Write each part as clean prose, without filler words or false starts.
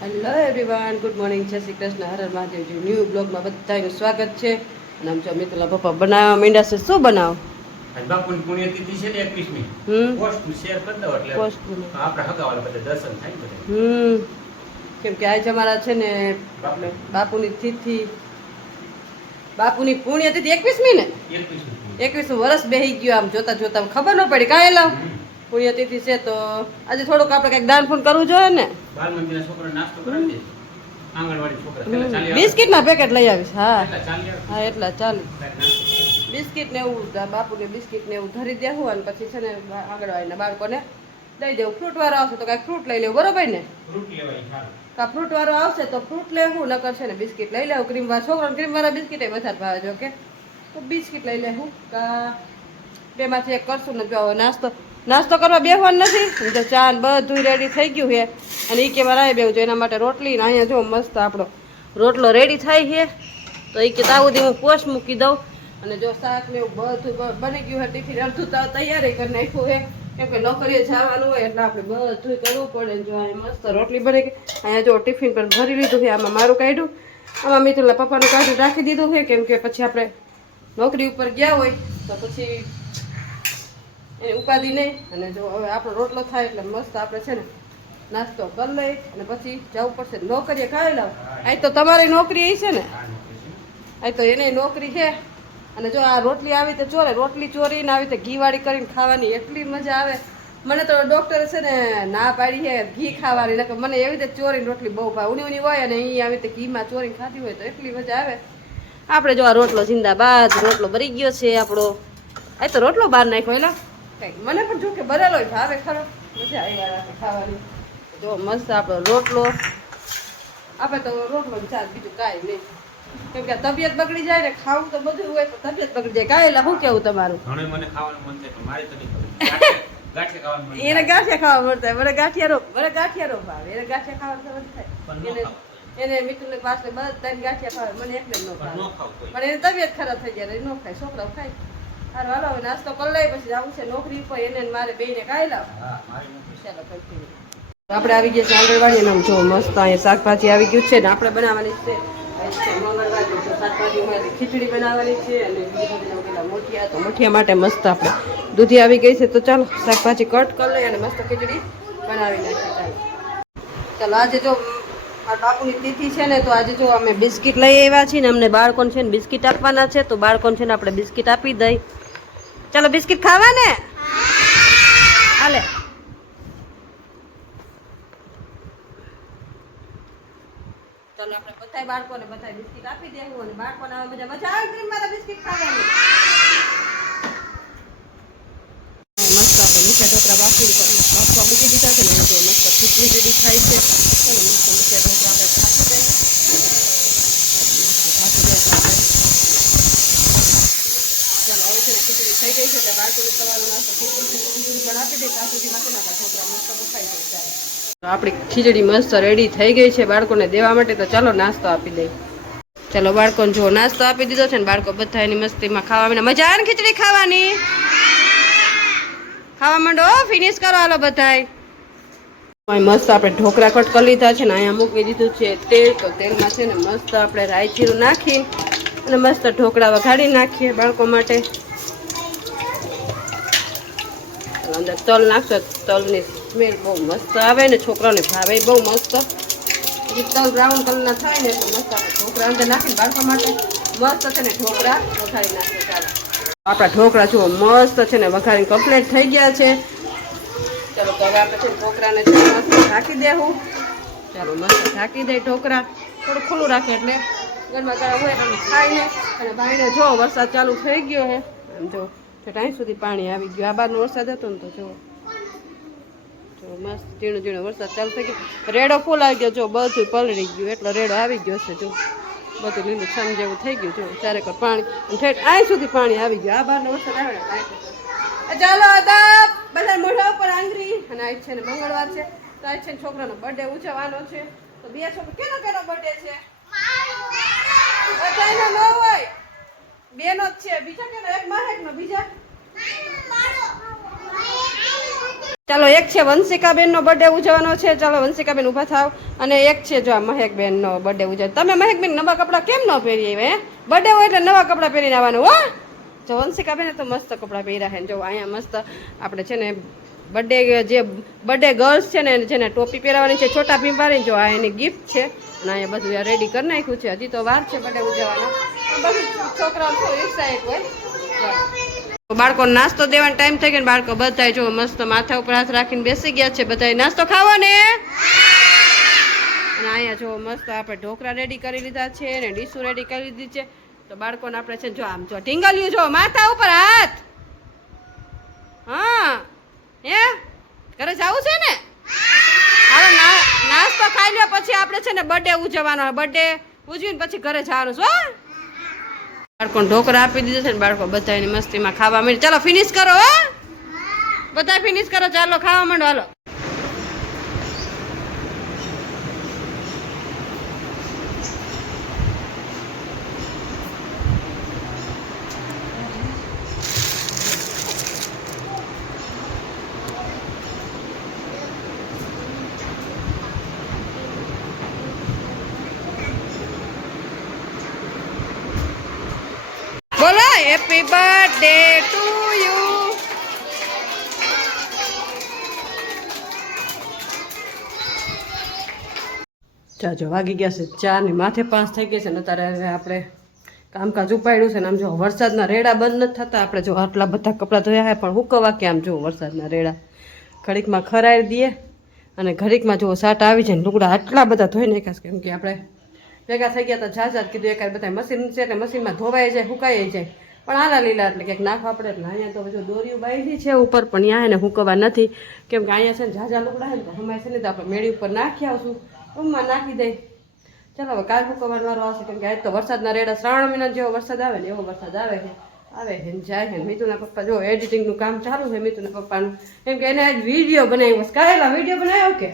Hello everyone, good morning, જય Shri Krishna, Har Har Mahadevji. New બ્લોગમાં બધાનું સ્વાગત છે. અને આમ જો મિત્રલા પપ્પા બનાવવા માંડ્યા છે. શું બનાવો? બાપુની પુણ્યતિથિ છે ને 21મી. પોસ્ટ શેર કરી દો એટલે આપણે હગાવાલા બધા દર્શન થાય બધા. કેમ કે આજે અમારા છે ને બાપુની તિથિ, બાપુની પુણ્યતિથિ 21મી ને 21મી વર્ષ બેહી ગયો. આમ જોતા જોતા ખબર ન પડી કાંઈ લાવ પુણ્યતિથિ છે તો આજે થોડુંક આપણે કંઈક દાન પૂન કરવું જોઈએ ને. બાલ મંદિરના છોકરા નાસ્તો કરાવી દે. આંગણવાડી છોકરા પેલા ચાલી બિસ્કિટના પેકેટ લઈ આવીશ. હા ચાલી હા, એટલા ચાલુ બિસ્કિટ ને એવું બાપુને બિસ્કિટ ને એવું ધરી દેવું અને પછી છે ને આંગણવાડીના બાળકોને દઈ દેવું. ફ્રૂટ વાળો આવશે તો કાંઈક ફ્રૂટ લઈ લેવું, બરોબર ને? ફ્રૂટ લેવાય સારું. કાં ફ્રૂટ વાળો આવશે તો ફ્રૂટ લેવું, નકર છે ને બિસ્કિટ લઈ લેવું. ક્રીમ વાળા છોકરાને ક્રીમ વાળા બિસ્કિટ વધારે ભાવે જો કે, તો બિસ્કિટ લઈ લેવું. કાં બેમાંથી એક કરશું ને જો નાસ્તો કરવા બેસવાનું નથી તો ચા ને બધું રેડી થઈ ગયું છે. અને એ કે મારે બેવું જોઈએ એના માટે રોટલી ને અહીંયા જો મસ્ત આપણો રોટલો રેડી થાય છે. તો એ કે તાવથી હું પોસ્ટ મૂકી દઉં. અને જો શાક ને એવું બધું બની ગયું છે. ટિફિન અડધું તો તૈયારી કરી નાખ્યું છે. કેમ કે નોકરીએ જવાનું હોય એટલે આપણે બધું કરવું પડે. જો અહીંયા મસ્ત રોટલી બની ગઈ. અહીંયા જો ટિફિન પણ ભરી લીધું છે. આમાં મારું કાઢ્યું, આમાં મિત્રના પપ્પાનું કાઢ્યું રાખી દીધું છે. કેમ કે પછી આપણે નોકરી ઉપર ગયા હોય તો પછી એ ઉપાધિ નહીં. અને જો હવે આપણો રોટલો થાય એટલે મસ્ત આપણે છે ને નાસ્તો કરી લઈ અને પછી જવું પડશે નોકરીએ. ખાઈ લાવ અહીં તો તમારી નોકરી છે ને, અહીં તો એને નોકરી છે. અને જો આ રોટલી આવી રીતે ચોરે, રોટલી ચોરીને આવી રીતે ઘીવાળી કરીને ખાવાની એટલી મજા આવે. મને તો ડૉક્ટરે છે ને ના પાડી છે ઘી ખાવાની, નકર મને એવી રીતે ચોરીને રોટલી બહુ ભાવે. ઊની ઊની હોય અને અહીં આવી રીતે ઘીમાં ચોરીને ખાધી હોય તો એટલી મજા આવે. આપણે જો આ રોટલો જિંદાબાદ રોટલો બરી ગયો છે આપણો. અહીં તો રોટલો બહાર નાખ્યો એટલે કંઈક મને પણ જો કે બરેલો ભાવે ખરો, મજા આવી રાખે ખાવાની. જો મસ્ત આપણો રોટલો, આપણે તો રોટલો ચા બીજું કાંઈ નહીં. કેમ કે તબિયત બગડી જાય ને, ખાવું તો બધું હોય પણ તબિયત બગડી જાય. કાંઈ એટલે શું કેવું તમારું? ઘણે મને ખાવાનું મન થાય તો મારી તબિયત ગાંઠિયા ખાવાનું મન એને ગાંઠિયા ખાવા મળતા, મને ગાંઠિયારો ભાવે. એને ગાંઠિયા ખાવાનું તો થાય. એને મિત્રને પાસે બધા ગાંઠિયા ખાવે, મને એકને ન ભાવે. પણ એની તબિયત ખરાબ થઈ જાય ન ખાય, છોકરાઓ ખાય. સારું હાલો હવે નાસ્તો કરી લઈ, પછી આવું છે નોકરી ઉપર. એને મારે બેને ખાઈ લાવ. ચાલો કંઈ આપણે આવી ગયા છે આંગણવાડી. નામ જો મસ્ત અહીંયા શાકભાજી આવી ગયું છે ને આપણે બનાવવાની છે મંગળવાર તો શાકભાજી ખીચડી બનાવવાની છે. અને મોઠિયા, તો મોઠિયા માટે મસ્ત આપણે દૂધી આવી ગઈ છે. તો ચાલો શાકભાજી કટ કરી લઈએ અને મસ્ત ખીચડી બનાવી નાખીએ. ચાલો આજે જો આ બાપુની તિથિ છે ને તો આજે જો અમે બિસ્કિટ લઈ આવ્યા છીએ ને અમને બાળકોને છે ને બિસ્કિટ આપવાના છે. તો બાળકોને છે ને આપણે બિસ્કિટ આપી દઈ. ચાલો બિસ્કિટ ખાવા ને હાલે. ચાલો આપણે બધા બાળકોને બધા બિસ્કિટ આપી દેવું. અને બાળકોને આવે બધા મજા આવે ક્રીમ વાળા બિસ્કિટ ખાવાની. મસ્ત આપણે મીઠા ઢોકળા બાફવા મૂકી દીધા છે ને તો મસ્ત ખીચડી રેડી થાય છે. ચાલો મસ્ત મીઠા ઢોકળા આપણે ખાતી દઈએ. ચાલો હવે છે ખીચડી થઈ ગઈ છે એટલે બાળકોને સવારનો નાસ્તો ખીચડી પણ આપી દે. ત્યાં સુધી માટે ના ઢોકળા મસ્ત બફાઈ જાય. આપણી ખીચડી મસ્ત રેડી થઈ ગઈ છે બાળકોને દેવા માટે. તો ચાલો નાસ્તો આપી દઈ. ચાલો બાળકોને જો નાસ્તો આપી દીધો છે ને બાળકો બધા એની મસ્તીમાં ખાવા મજા આવે ને ખીચડી ખાવાની. ખાવા માંડો, ફિનિશ કરો હાલો બધાય. મસ્ત આપણે ઢોકળા કટ કરી લીધા છે ને અહીંયા મૂકી દીધું છે તેલ. તો તેલમાં છે ને મસ્ત આપણે રાઈ જીરું નાખી અને મસ્ત ઢોકળા વઘાડી નાખીએ બાળકો માટે. અંદર તલ નાખશો, તલની સ્મેલ બહુ મસ્ત આવે ને છોકરાઓને ભાવે બહુ મસ્ત. તલ બ્રાઉન કલરના થાય ને તો મસ્ત આપણે ઢોકળા અંદર નાખીને બાળકો માટે મસ્ત છે ને ઢોકળા વઘારી નાખીએ. ચાલો આપણા ઢોકળા જુઓ મસ્ત છે ને વઘારીને કમ્પ્લીટ થઈ ગયા છે. ચાલો તો હવે આપણે છે ઢોકળાને મસ્ત ઢાંકી દેવું. ચાલો મસ્ત ઢાંકી દે ઢોકળા. થોડું ખુલ્લું રાખે એટલે ગરમા ગરમ હોય એટલે ખાઈને. અને ભાઈને જો વરસાદ ચાલુ થઈ ગયો છે. આમ જો ટાઈમ સુધી પાણી આવી ગયું. આ બારનો વરસાદ હતો ને તો જો મસ્ત ઝીણો ઝીણો વરસાદ ચાલુ થઈ ગયો. રેડો ફૂલ આવી ગયો જો, બધું પલળી ગયું એટલો રેડો આવી ગયો છે. જો બધું લીલું છમ જેવું થઈ ગયું. જો ચારેક પાણી ઠેઠ અહીં સુધી પાણી આવી ગયું. આ બારનો વરસાદ આવે ને ચાલો હતા બધા મોઢા ઉપર આંગળી. અને આજ છે ને મંગળવાર છે તો આજ છે ને છોકરાનો બર્થડે ઉજવવાનો છે. તો બે છોકરો કેનો બર્થડે છે? બધાનો ન હોય, બેનો જ છે. બીજા કેનો? એક મારે એક નો બીજા ચાલો એક છે વંશિકાબેનનો બર્થડે ઉજવવાનો છે. ચાલો વંશિકાબેન ઊભા થાવ. અને એક છે જો આ મહેકબેનનો બર્થડે ઉજવ. તમે મહેકબેન નવા કપડાં કેમ ન પહેરી હે? બર્થડે હોય એટલે નવા કપડાં પહેરીને આવવાનું હો. જો વંશિકાબેને તો મસ્ત કપડાં પહેર્યા છે. જો અહીંયા મસ્ત આપણે છે ને બર્થડે જે બર્થડે ગર્લ્સ છે ને જેને ટોપી પહેરાવાની છે છોટા ભીમવારી, જો આ એની ગિફ્ટ છે. અને અહીંયા બધું રેડી કરી નાખ્યું છે. હજી તો વાર છે બર્થડે ઉજવવાનો. બધું છોકરાઓ શું એક્સાઇટ હોય. બાળકોને નાસ્તો દેવાનો ટાઈમ થઈ ગયો. બાળકો બધા જો મસ્ત માથા ઉપર હાથ રાખીને બેસી ગયા છે. બધા નાસ્તો ખાવો ને. અને અહીંયા જો મસ્ત આપણે ઢોકળા રેડી કરી લીધા છે ને ડીશું રેડી કરી લીધી છે. તો બાળકોને આપણે છે જો આમ જો ઢીંગલ્યું જો માથા ઉપર હાથ. હા હે ઘરે જવું છે ને? હવે નાસ્તો ખાઈ લ્યો પછી આપણે છે ને બર્થડે ઉજવવાનો. બર્થડે ઉજવીને પછી ઘરે જવાનું છે. બાળકોને ઢોકળા આપી દીધા છે ને બાળકો બધા એની મસ્તીમાં ખાવા માંડે. ચાલો ફિનિશ કરો હો, બધા ફિનિશ કરો. ચાલો ખાવા માંડો હાલો. બોલો હેપી બર્થડે ટુ યુ. ચાજો વાગી ગયા છે 4 ની માથે 5 થઈ ગયા છે ને અત્યારે હવે આપણે કામકાજ ઉપાડ્યું છે ને આમ જો વરસાદના રેડા બંધ નથી થતા. આપણે જો આટલા બધા કપડાં ધોયા છે પણ હુકવા કે આમ જો વરસાદના રેડા ઘડીકમાં ખરાઈ દઈએ અને ઘડીકમાં જો સાટ આવી જાય ને લુગડા આટલા બધા ધોઈ નાખ્યા કેમ કે આપણે ભેગા થઈ ગયા તો ઝાઝાર કીધું એકાદ બધા મશીન છે એટલે મશીનમાં ધોવાઈ જાય સુકાઈ જાય પણ આના લીલા એટલે ક્યાંક નાખવા પડે. એટલે અહીંયા તો બધું દોરીયું બાંધી છે ઉપર પણ ત્યાં એને હુકવા નથી કેમ કે અહીંયા છે ને ઝાઝા લુગડા છે ને તો હમાય છે ને તો આપણે મેળી ઉપર નાખી આવશું રૂમમાં નાખી દઈ. ચાલો હવે કાલ હુકવાનો વારો આવશે કેમ કે આજ તો વરસાદના રેડા શ્રાવણ મહિના જેવો વરસાદ આવે ને એવો વરસાદ આવે છે ને જાય છે. મિતુના પપ્પા જો એડિટિંગનું કામ ચાલુ છે મિતુના પપ્પાનું કેમ કે એને આજ વિડીયો બનાવ્યો. કાયલા વિડીયો બનાવ્યો કે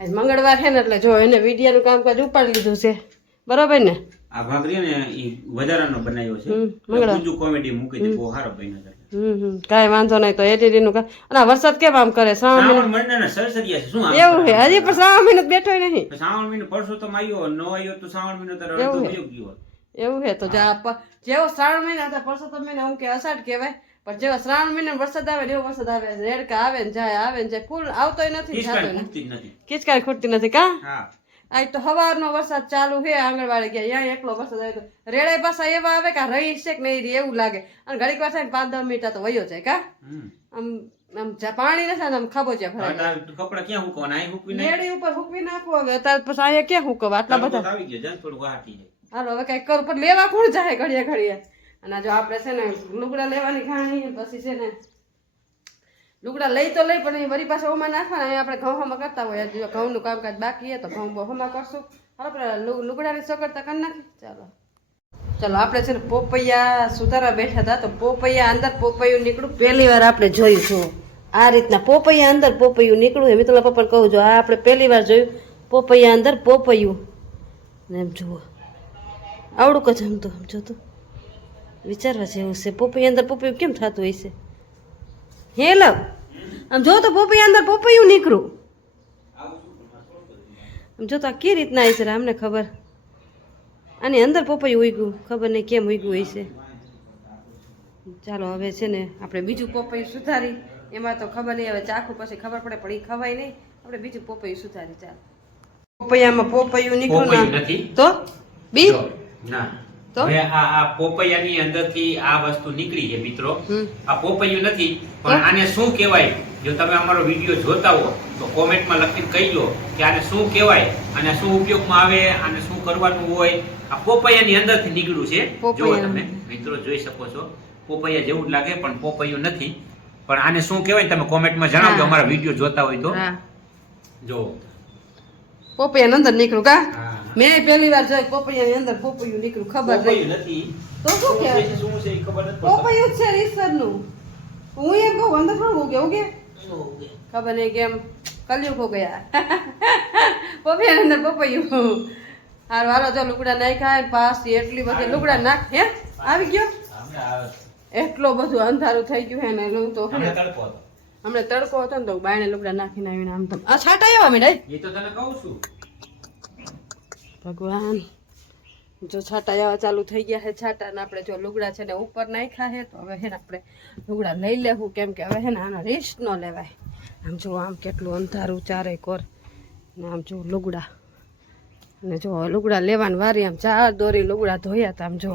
આજ મંગળવાર છે ને એટલે જો એને વિડીયોનું કામકાજ ઉપાડી લીધું છે બરોબર ને. આ ભાગ રહ્યો ને ઈ વધારાનો બનાવ્યો છે બીજું કોમેડી મૂકી દે બહુ સારો બન્યો છે. કાંઈ વાંધો નહીં તો એડિટિંગનું કામ. અને વરસાદ કેમ આમ કરે શ્રાવણ મહિના સરસરિયા છે શું એવું છે હજી પણ શ્રાવણ મહિનો બેઠો નહીં. શ્રાવણ મહિનો પરસોત્તમ આવ્યો ન આવ્યો તો શ્રાવણ મહિનો તારો અડધો વયો ગયો એવું છે. તો જેવો શ્રાવણ મહિના હતા પરસોત્તમ મહિના હું કે અષાઢ કહેવાય પણ જેવો શ્રાવણ મહિના વરસાદ આવે ને એવો વરસાદ આવે. રેડકા આવે ને જાય ફૂલ આવતોય નથી કિચકારી ખૂટતી નથી કા. આજ તો સવારનો વરસાદ ચાલુ છે. આંગણવાડી ગયા અહીંયા એકલો વરસાદ આવ્યો તો રેડાઈ પાછા એવા આવે કે રહી છે કે નહીં એવું લાગે. અને ઘડીક વાર થાય 5-10 મિનિટ તો વયો જાય કા. આમ આમ પાણી નથી આમ ખાબોચિયા ભરાય. કપડા ક્યાં હુકવાના અહીં હુકવી મેળી ઉપર હુકવી નાખો હવે અત્યારે પછી અહીંયા ક્યાં હુકવા આટલા બધા આવી ગયા થોડું વાટી જાય. હાલો હવે કઈક કરું પણ લેવા કોણ જાય ઘડિયા. અને જો આપણે છે ને લુગડા લેવાની ખાણી પછી છે ને લુગડા લઈ તો લઈ પણ વરી પાછા ઓમાં નાખવાના. આપણે ઘઉંમાં કરતા હોય જો ઘઉંનું કામકાજ બાકી તો ઘઉં બહુમાં કરશું. આપણે લુગડાની સગવડતા કરી નાખી. ચાલો આપણે છે ને પોપૈયા સુધારવા બેઠા હતા તો પોપૈયા અંદર પોપૈયું નીકળ્યું પહેલી વાર આપણે જોયું. જો આ રીતના પોપૈયા અંદર પોપૈયું નીકળ્યું. એમ તો પપ્પાને કહું જો આ આપણે પહેલી વાર જોયું પોપૈયા અંદર પોપૈયું. એમ જુઓ આવડું કચ આમ તો આમ જોતું વિચારવા જેવું છે. પોપૈયા અંદર પોપૈયું કેમ થતું હોય છે? હે લવ આમ જો તો પોપૈયા અંદર પોપૈયું નીકળું. આમ જો તો આ કઈ રીતના હશે અમને ખબર. આની અંદર પોપૈયું ઉગ્યું ખબર નહીં કેમ ઉગ્યું હોય છે. ચાલો હવે છે ને આપણે બીજું પોપૈયું સુધારી એમાં તો ખબર નહીં હવે ચાખું પછી ખબર પડે પણ એ ખવાય નહીં. આપણે બીજું પોપૈયું સુધારી. ચાલો પોપૈયામાં પોપૈયું નીકળ્યું તો બી ના તો હવે આ પોપૈયાની અંદરથી આ વસ્તુ નીકળી છે મિત્રો. આ પોપૈયું નથી પણ આને શું કહેવાય? જો તમે અમારો વિડીયો જોતા હો તો કોમેન્ટમાં લખીને કહીજો કે આને શું કહેવાય અને શું ઉપયોગમાં આવે આને શું કરવાનું હોય. આ પોપૈયાની અંદરથી નીકળ્યું છે. જો તમે મિત્રો જોઈ શકો છો પોપૈયા જેવું જ લાગે પણ પોપૈયું નથી. પણ આને શું કહેવાય તમે કોમેન્ટમાં જણાવજો અમારા વિડીયો જોતા હોય તો. જો પોપૈયા અંદર નીકળ્યું કા. મેં પહેલી વાર જોઈ પોપૈયાની અંદર પોપૈયું નીકળ્યું ખબર નથી તો શું કહેવાય શું છે ખબર નથી. પોપૈયું છે રીસરનું. હું એમ કહું અંદર થોડું ઉગે ખબર નહીં કેમ કલ્યુગ હો ગયા. પોપૈયાની અંદર પોપૈયું. હારું હાલો જો લુગડા નાખ્યા પાસ એટલી બધી લુગડા નાખ. હે આવી ગયો એટલો બધું અંધારું થઈ ગયું હે ને હું તો હમણાં તડકો હતો ને તો બાયણે લુગડા નાખીને આવીને આમ તમ આ છાંટા આવ્યા મેં એ તો તને કહું છું. ભગવાન જો છાંટા આવવા ચાલુ થઈ ગયા છે છાંટા ને આપણે જો લુગડા છે ને ઉપર નાખ્યા છે તો હવે છે ને આપણે લુગડા લઈ લેવું કેમ કે હવે છે ને આનો રિસ્ક ન લેવાય આમ જો આમ કેટલું અંધારું ચારે કોર ને આમ જો લુગડા ને જો લુગડા લેવાની વારી આમ 4 દોરી લુગડા ધોયા હતા આમ જો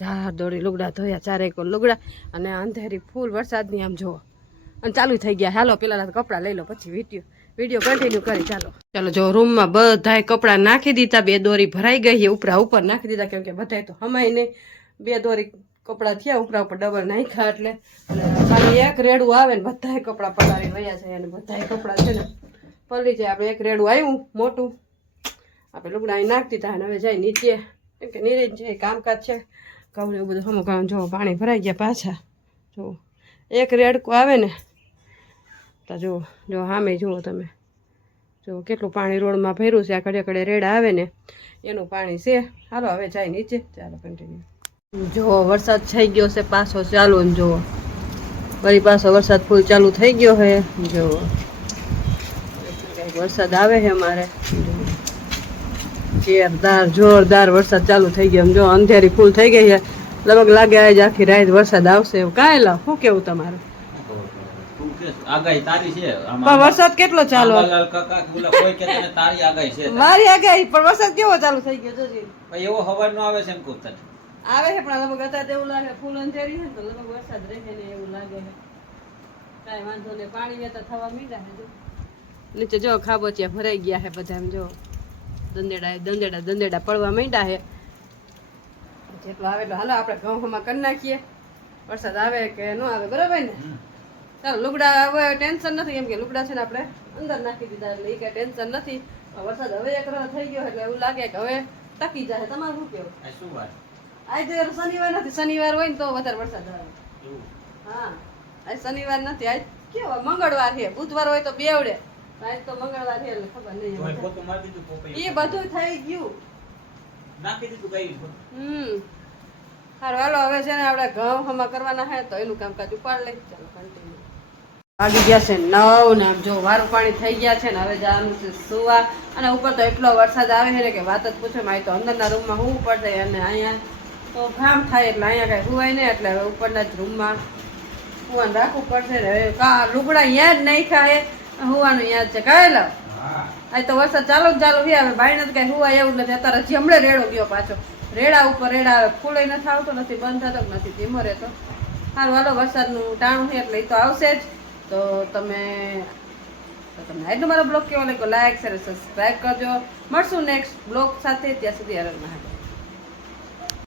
4 દોરી લુગડા ધોયા ચારે કોર લુગડા અને અંધેરી ફૂલ વરસાદની આમ જો અને ચાલુ થઈ ગયા હાલો પેલા કપડાં લઈ લો પછી વિડીયો કન્ટિન્યુ કરી ચાલો જો રૂમમાં બધાય કપડાં નાખી દીધા 2 દોરી ભરાઈ ગઈ ઉપરા ઉપર નાખી દીધા કેમ કે બધાય તો હમાય નહીં 2 દોરી કપડાં થયા ઉપરા ઉપર ડબલ નાખ્યા એટલે ખાલી એક રેડું આવે ને બધાય કપડાં પલાળી વયા જાય અને બધાય કપડાં છે ને પલળી જાય આપણે એક રેડું આવ્યું મોટું આપણે લુગડા અહીં નાખી દીધા અને હવે જાય નીચે કેમ કે નીરજ છે કામકાજ છે કવર એવું બધું હમું કામ જો પાણી ભરાઈ ગયા પાછા જો એક રેડકું આવે ને તો જો સામે જુઓ તમે જો કેટલું પાણી રોડમાં ભર્યું છે આ કડે કડે રેડા આવે ને એનું પાણી છે હાલો હવે જાય નીચે ચાલો કન્ટિન્યુ જો વરસાદ થઈ ગયો છે પાછો ચાલુ ને જુઓ વળી પાછો વરસાદ ફૂલ ચાલુ થઈ ગયો છે જો વરસાદ આવે છે અમારે જોરદાર વરસાદ ચાલુ થઈ ગયો જો અંધેરી ફૂલ થઈ ગઈ છે લગભગ લાગે આજ આખી રાત વરસાદ આવશે એવું કાંઈ લાવ શું કેવું તમારે આગાહી તારી છે પણ વરસાદ કેટલો ચાલુ કોઈ કે તને તારી આગાહી છે મારી આગાહી પણ વરસાદ કેવો ચાલુ થઈ ગયો જોજી ભાઈ એવો હવાર નો આવે છે એમ કહું તને આવે છે પણ લગભગ અત્યારે એવું લાગે ફૂલ અંધેરી છે ને તો લગભગ વરસાદ રહે ને એવું લાગે છે કાંઈ વાંધો નહીં પાણી વેતા થવા મીડા છે જો નીચે જો ખાબોચિયા ભરાઈ ગયા છે બધા એમ જો દંદેડા પડવા માંડ્યા છે જેટલો આવે એટલો હાલો આપણે ઘઉંમાં કરી નાખીએ વરસાદ આવે કે ન આવે બરાબર ને ચાલો લુગડા હવે ટેન્શન નથી કેમ કે લુગડા છે ને આપણે અંદર નાખી દીધા એટલે એ કઈ ટેન્શન નથી વરસાદ હવે એક રહ થઈ ગયો એટલે એવું લાગે કે હવે ટકી જાય તમારું શું કેવું શું વાત આજે શનિવાર નથી શનિવાર હોય ને તો વધારે વરસાદ આવે હા આજ શનિવાર નથી આજ કેવો મંગળવાર છે બુધવાર હોય તો બેવડે આજ તો મંગળવાર છે એટલે ખબર નહીં પોતું મારી દીધું પોપૈયું એ બધું થઈ ગયું નાખી દીધું કઈ હારું હાલો હવે છે ને આપણે ઘઉં હમા કરવાના છે તો એનું કામકાજ ઉપાડ લઈ ચાલો કન્ટિન્યુ વાગી ગયા છે 9 ને આમ જો વારું પાણી થઈ ગયા છે ને હવે જવાનું છે સુવા અને ઉપર તો એટલો વરસાદ આવે છે ને કે વાત જ પૂછો મારી તો અંદરના રૂમમાં હોવું પડશે અને અહીંયા તો ઘામ થાય એટલે અહીંયા કાંઈ હુવાય નહીં એટલે હવે ઉપરના જ રૂમમાં હુવાનું રાખવું પડશે ને હવે લુગડા અહીંયા જ નહીં ખાય હુવાનું અહીંયા જ છે કાંઈ લાવ આ તો વરસાદ ચાલુ છે હવે ભાઈને તો કઈ હુવાય એવું નથી અત્યારે હજી હમણાં રેડો ગયો પાછો રેડા ઉપર રેડા આવે ફૂલે નથી આવતો નથી બંધ થતો નથી ધીમો રહેતો સારું હાલો વરસાદનું ટાણું છે એટલે એ તો આવશે જ તો તમે આજનો મારો બ્લોગ કેવો લાગ્યો લાઈક શેર સબસ્ક્રાઈબ કરજો મળશું નેક્સ્ટ બ્લોગ સાથે ત્યાં સુધી હર હર મહાદેવ